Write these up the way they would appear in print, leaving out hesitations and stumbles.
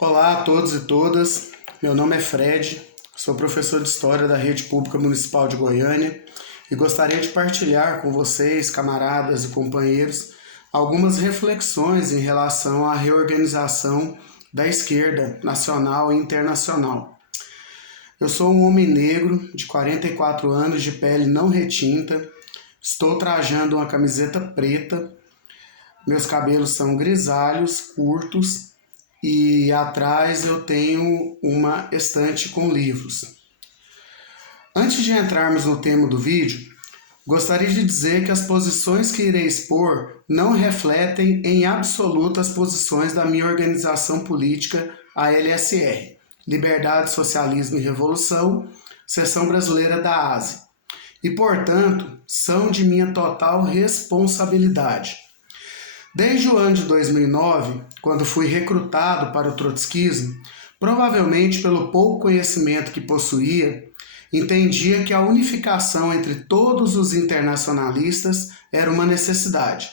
Olá a todos e todas, meu nome é Fred, sou professor de História da Rede Pública Municipal de Goiânia e gostaria de partilhar com vocês, camaradas e companheiros, algumas reflexões em relação à reorganização da esquerda nacional e internacional. Eu sou um homem negro de 44 anos, de pele não retinta, estou trajando uma camiseta preta, meus cabelos são grisalhos, curtos, e atrás eu tenho uma estante com livros. Antes de entrarmos no tema do vídeo, gostaria de dizer que as posições que irei expor não refletem em absoluto as posições da minha organização política, a LSR, Liberdade, Socialismo e Revolução, Seção Brasileira da ASE, e, portanto, são de minha total responsabilidade. Desde o ano de 2009, quando fui recrutado para o trotskismo, provavelmente pelo pouco conhecimento que possuía, entendia que a unificação entre todos os internacionalistas era uma necessidade,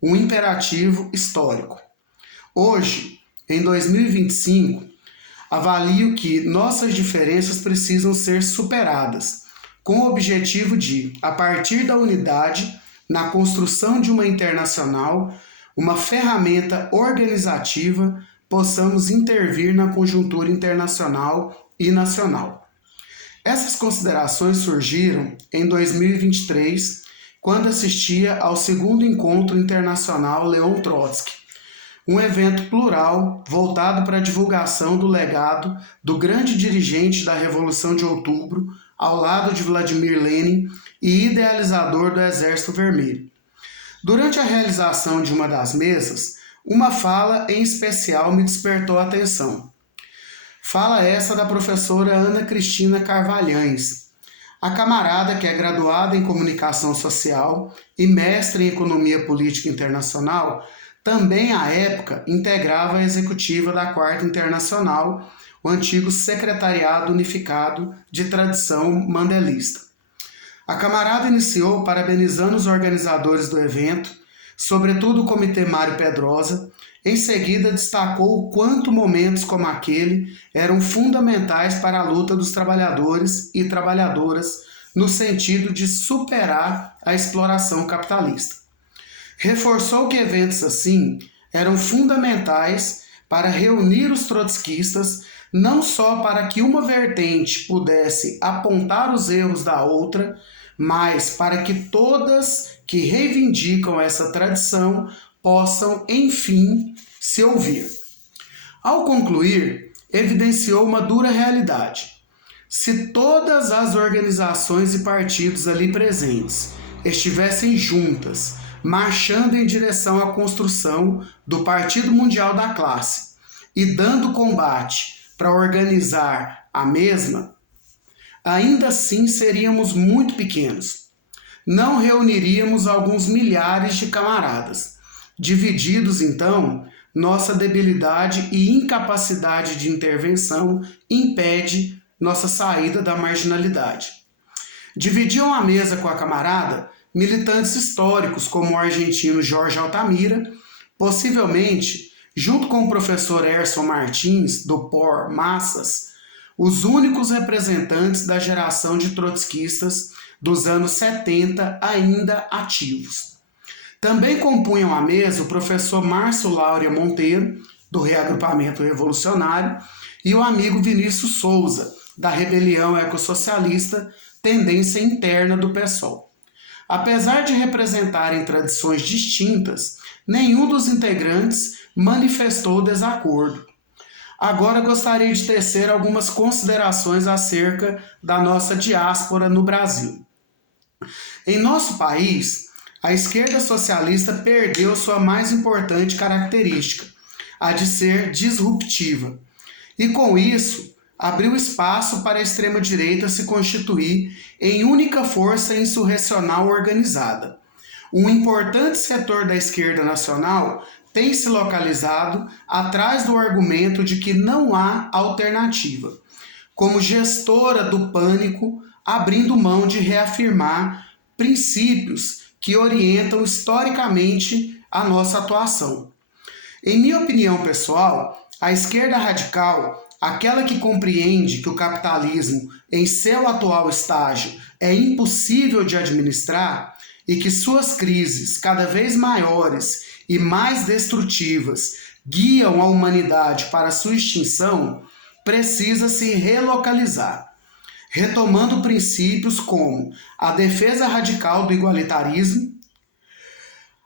um imperativo histórico. Hoje, em 2025, avalio que nossas diferenças precisam ser superadas, com o objetivo de, a partir da unidade, na construção de uma internacional, uma ferramenta organizativa, possamos intervir na conjuntura internacional e nacional. Essas considerações surgiram em 2023, quando assistia ao segundo Encontro Internacional Leon Trotsky, um evento plural voltado para a divulgação do legado do grande dirigente da Revolução de Outubro, ao lado de Vladimir Lenin e idealizador do Exército Vermelho. Durante a realização de uma das mesas, uma fala em especial me despertou a atenção. Fala essa da professora Ana Cristina Carvalhães. A camarada, que é graduada em Comunicação Social e mestre em Economia Política Internacional, também à época integrava a executiva da Quarta Internacional, o antigo Secretariado Unificado de Tradição Mandelista. A camarada iniciou parabenizando os organizadores do evento, sobretudo o Comitê Mário Pedrosa. Em seguida, destacou o quanto momentos como aquele eram fundamentais para a luta dos trabalhadores e trabalhadoras no sentido de superar a exploração capitalista. Reforçou que eventos assim eram fundamentais para reunir os trotskistas, não só para que uma vertente pudesse apontar os erros da outra, mas para que todas que reivindicam essa tradição possam, enfim, se ouvir. Ao concluir, evidenciou uma dura realidade. Se todas as organizações e partidos ali presentes estivessem juntas, marchando em direção à construção do Partido Mundial da Classe e dando combate para organizar a mesma, ainda assim seríamos muito pequenos. Não reuniríamos alguns milhares de camaradas. Divididos, então, nossa debilidade e incapacidade de intervenção impede nossa saída da marginalidade. Dividiam a mesa com a camarada militantes históricos como o argentino Jorge Altamira, possivelmente, junto com o professor Erson Martins, do POR Massas, os únicos representantes da geração de trotskistas dos anos 70 ainda ativos. Também compunham a mesa o professor Márcio Láurea Monteiro, do Reagrupamento Revolucionário, e o amigo Vinícius Souza, da Rebelião Ecossocialista, tendência interna do PSOL. Apesar de representarem tradições distintas, nenhum dos integrantes manifestou desacordo. Agora gostaria de tecer algumas considerações acerca da nossa diáspora no Brasil. Em nosso país, a esquerda socialista perdeu sua mais importante característica, a de ser disruptiva, e com isso abriu espaço para a extrema-direita se constituir em única força insurrecional organizada. Um importante setor da esquerda nacional tem se localizado atrás do argumento de que não há alternativa, como gestora do pânico, abrindo mão de reafirmar princípios que orientam historicamente a nossa atuação. Em minha opinião pessoal, A esquerda radical, aquela que compreende que o capitalismo, em seu atual estágio, é impossível de administrar e que suas crises, cada vez maiores e mais destrutivas, guiam a humanidade para sua extinção, precisa se relocalizar, retomando princípios como a defesa radical do igualitarismo,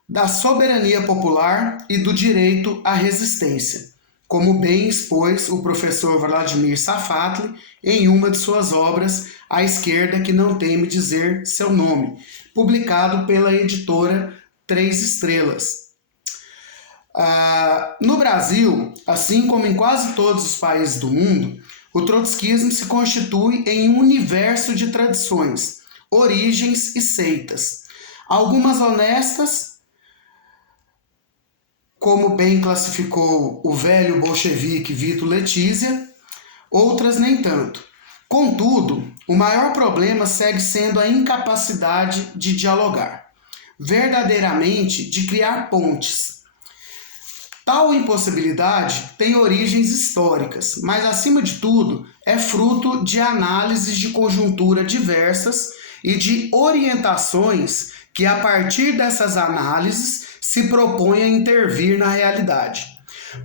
da soberania popular e do direito à resistência, como bem expôs o professor Vladimir Safatli em uma de suas obras, A Esquerda que Não Teme Dizer Seu Nome, publicado pela editora Três Estrelas. No Brasil, assim como em quase todos os países do mundo, o trotskismo se constitui em um universo de tradições, origens e seitas, algumas honestas, como bem classificou o velho bolchevique Vito Letícia, outras nem tanto. Contudo, o maior problema segue sendo a incapacidade de dialogar, verdadeiramente de criar pontes. Tal impossibilidade tem origens históricas, mas acima de tudo é fruto de análises de conjuntura diversas e de orientações que, a partir dessas análises, se propõem a intervir na realidade.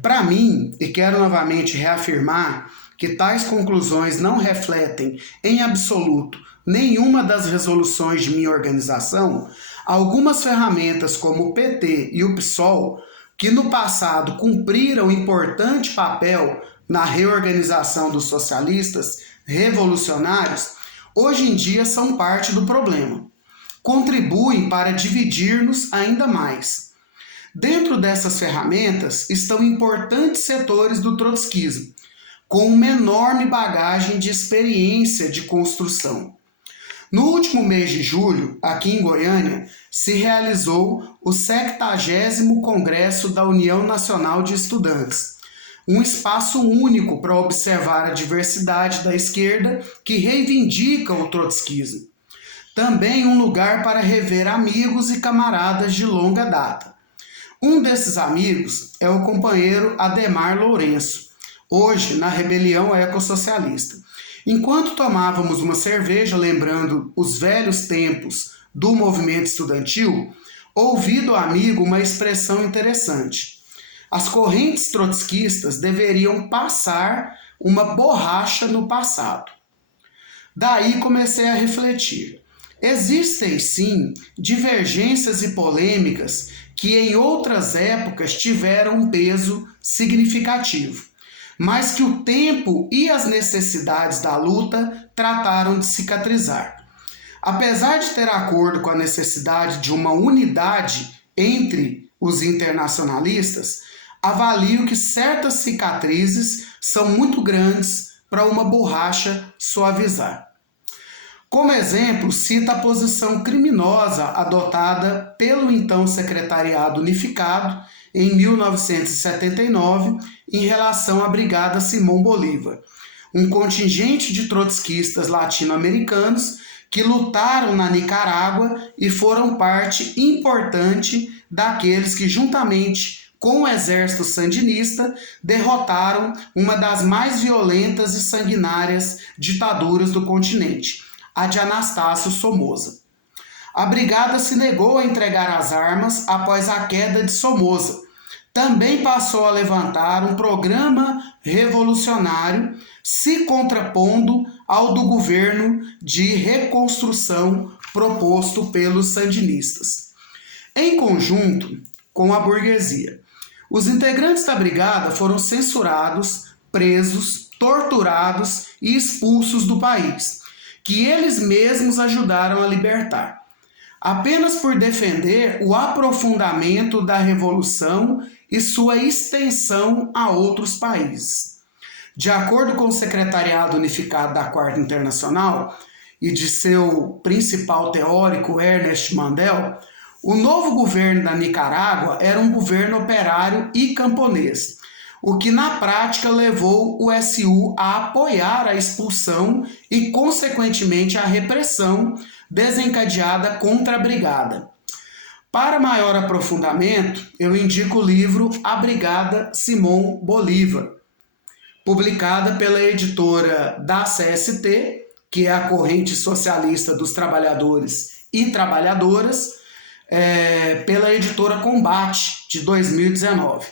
Para mim, e quero novamente reafirmar que tais conclusões não refletem em absoluto nenhuma das resoluções de minha organização, algumas ferramentas como o PT e o PSOL, que no passado cumpriram importante papel na reorganização dos socialistas revolucionários, hoje em dia são parte do problema. Contribuem para dividir-nos ainda mais. Dentro dessas ferramentas estão importantes setores do trotskismo, com uma enorme bagagem de experiência de construção. No último mês de julho, aqui em Goiânia, se realizou o 70º Congresso da União Nacional de Estudantes, um espaço único para observar a diversidade da esquerda que reivindica o trotskismo. Também um lugar para rever amigos e camaradas de longa data. Um desses amigos é o companheiro Ademar Lourenço, hoje na Rebelião Ecossocialista. Enquanto tomávamos uma cerveja lembrando os velhos tempos do movimento estudantil, ouvi do amigo uma expressão interessante. As correntes trotskistas deveriam passar uma borracha no passado. Daí comecei a refletir. Existem sim divergências e polêmicas que em outras épocas tiveram um peso significativo, mas que o tempo e as necessidades da luta trataram de cicatrizar. Apesar de ter acordo com a necessidade de uma unidade entre os internacionalistas, avalio que certas cicatrizes são muito grandes para uma borracha suavizar. Como exemplo, cita a posição criminosa adotada pelo então Secretariado Unificado em 1979 em relação à Brigada Simón Bolívar, um contingente de trotskistas latino-americanos que lutaram na Nicarágua e foram parte importante daqueles que, juntamente com o exército sandinista, derrotaram uma das mais violentas e sanguinárias ditaduras do continente, a de Anastácio Somoza. A brigada se negou a entregar as armas após a queda de Somoza. Também passou a levantar um programa revolucionário, se contrapondo ao do governo de reconstrução proposto pelos sandinistas. Em conjunto com a burguesia, os integrantes da brigada foram censurados, presos, torturados e expulsos do país, que eles mesmos ajudaram a libertar, apenas por defender o aprofundamento da revolução e sua extensão a outros países. De acordo com o Secretariado Unificado da Quarta Internacional e de seu principal teórico, Ernest Mandel, o novo governo da Nicarágua era um governo operário e camponês, o que na prática levou o SU a apoiar a expulsão e, consequentemente, a repressão desencadeada contra a brigada. Para maior aprofundamento, eu indico o livro A Brigada Simón Bolívar, publicada pela editora da CST, que é a Corrente Socialista dos Trabalhadores e Trabalhadoras, pela editora Combate, de 2019.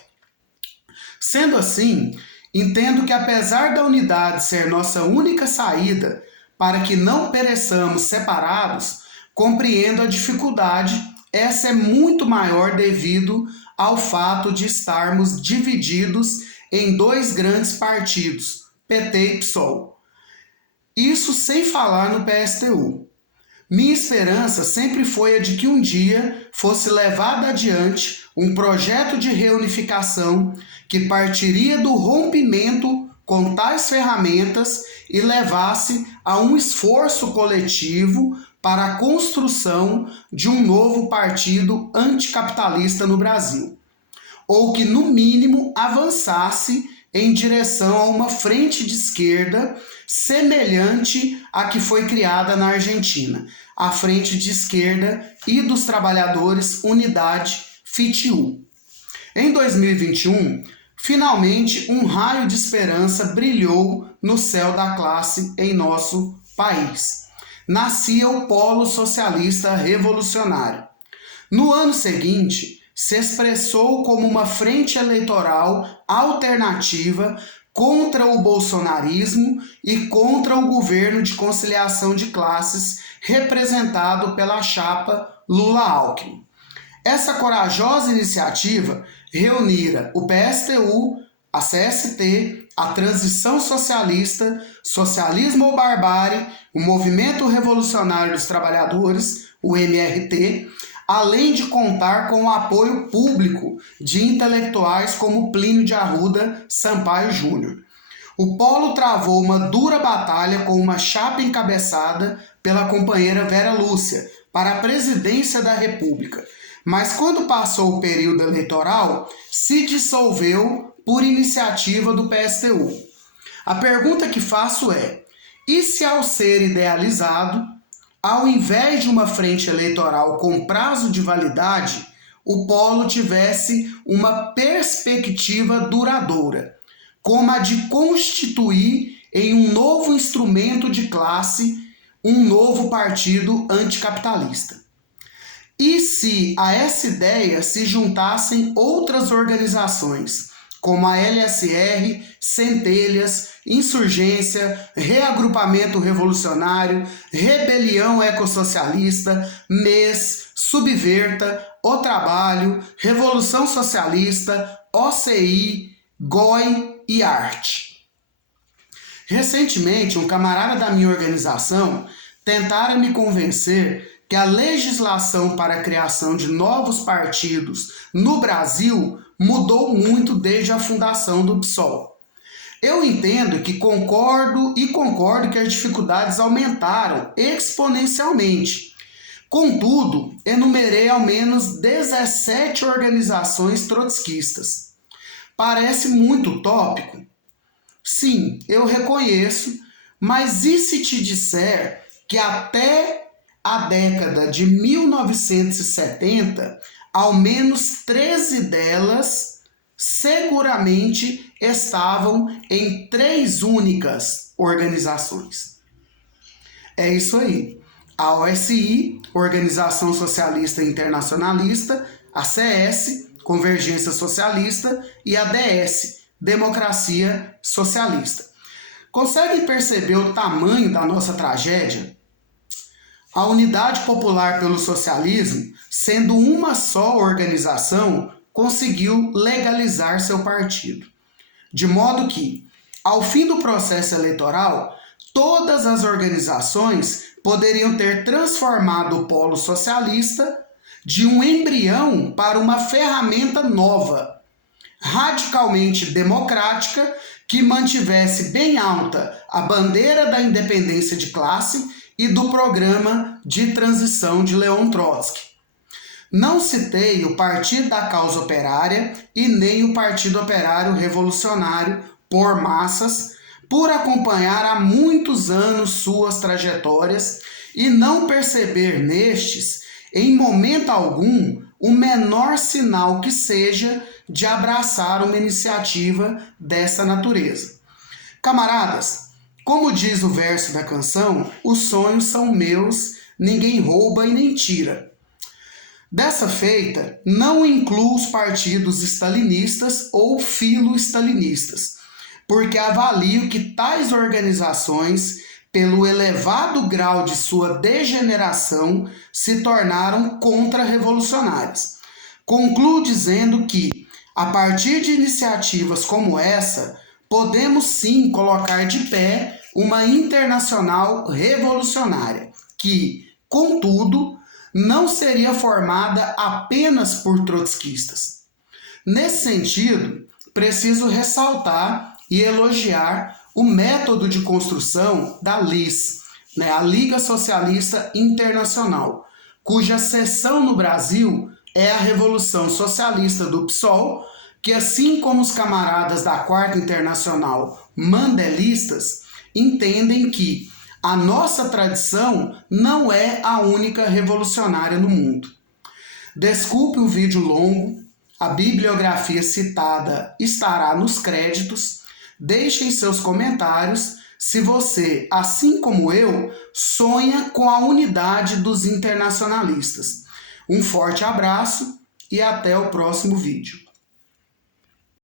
Sendo assim, entendo que apesar da unidade ser nossa única saída para que não pereçamos separados, compreendo a dificuldade. Essa é muito maior devido ao fato de estarmos divididos em dois grandes partidos, PT e PSOL. Isso sem falar no PSTU. Minha esperança sempre foi a de que um dia fosse levado adiante um projeto de reunificação que partiria do rompimento com tais ferramentas e levasse a um esforço coletivo para a construção de um novo partido anticapitalista no Brasil, ou que, no mínimo, avançasse em direção a uma frente de esquerda semelhante à que foi criada na Argentina, a Frente de Esquerda e dos Trabalhadores Unidade FITU. Em 2021, finalmente um raio de esperança brilhou no céu da classe em nosso país. Nascia o Polo Socialista Revolucionário. No ano seguinte, se expressou como uma frente eleitoral alternativa contra o bolsonarismo e contra o governo de conciliação de classes representado pela chapa Lula-Alckmin. Essa corajosa iniciativa reunira o PSTU, a CST, a Transição Socialista, Socialismo ou Barbárie, o Movimento Revolucionário dos Trabalhadores, o MRT, além de contar com o apoio público de intelectuais como Plínio de Arruda Sampaio Júnior. O Polo travou uma dura batalha com uma chapa encabeçada pela companheira Vera Lúcia para a presidência da República, mas quando passou o período eleitoral, se dissolveu por iniciativa do PSTU. A pergunta que faço é: e se ao ser idealizado, ao invés de uma frente eleitoral com prazo de validade, o Polo tivesse uma perspectiva duradoura, como a de constituir em um novo instrumento de classe um novo partido anticapitalista? E se a essa ideia se juntassem outras organizações, como a LSR, Centelhas, Insurgência, Reagrupamento Revolucionário, Rebelião Ecossocialista, MES, Subverta, O Trabalho, Revolução Socialista, OCI, GOI e Arte. Recentemente, um camarada da minha organização tentara me convencer que a legislação para a criação de novos partidos no Brasil mudou muito desde a fundação do PSOL. Eu entendo que concordo que as dificuldades aumentaram exponencialmente. Contudo, enumerei ao menos 17 organizações trotskistas. Parece muito utópico? Sim, eu reconheço, mas e se te disser que até a década de 1970, ao menos 13 delas seguramente estavam em 3 únicas organizações. É isso aí. A OSI, Organização Socialista Internacionalista, a CS, Convergência Socialista, e a DS, Democracia Socialista. Conseguem perceber o tamanho da nossa tragédia? A Unidade Popular pelo Socialismo, sendo uma só organização, conseguiu legalizar seu partido. De modo que, ao fim do processo eleitoral, todas as organizações poderiam ter transformado o polo socialista de um embrião para uma ferramenta nova, radicalmente democrática, que mantivesse bem alta a bandeira da independência de classe e do programa de transição de Leon Trotsky. Não citei o Partido da Causa Operária e nem o Partido Operário Revolucionário por massas, por acompanhar há muitos anos suas trajetórias e não perceber nestes, em momento algum, o menor sinal que seja de abraçar uma iniciativa dessa natureza. Camaradas, como diz o verso da canção, os sonhos são meus, ninguém rouba e nem tira. Dessa feita, não incluo os partidos stalinistas ou filo-stalinistas, porque avalio que tais organizações, pelo elevado grau de sua degeneração, se tornaram contra-revolucionárias. Concluo dizendo que, a partir de iniciativas como essa, podemos sim colocar de pé uma internacional revolucionária, que, contudo, não seria formada apenas por trotskistas. Nesse sentido, preciso ressaltar e elogiar o método de construção da LIS, a Liga Socialista Internacional, cuja seção no Brasil é a Revolução Socialista do PSOL, que assim como os camaradas da Quarta Internacional mandelistas, entendem que a nossa tradição não é a única revolucionária no mundo. Desculpe o vídeo longo, a bibliografia citada estará nos créditos. Deixem seus comentários se você, assim como eu, sonha com a unidade dos internacionalistas. Um forte abraço e até o próximo vídeo.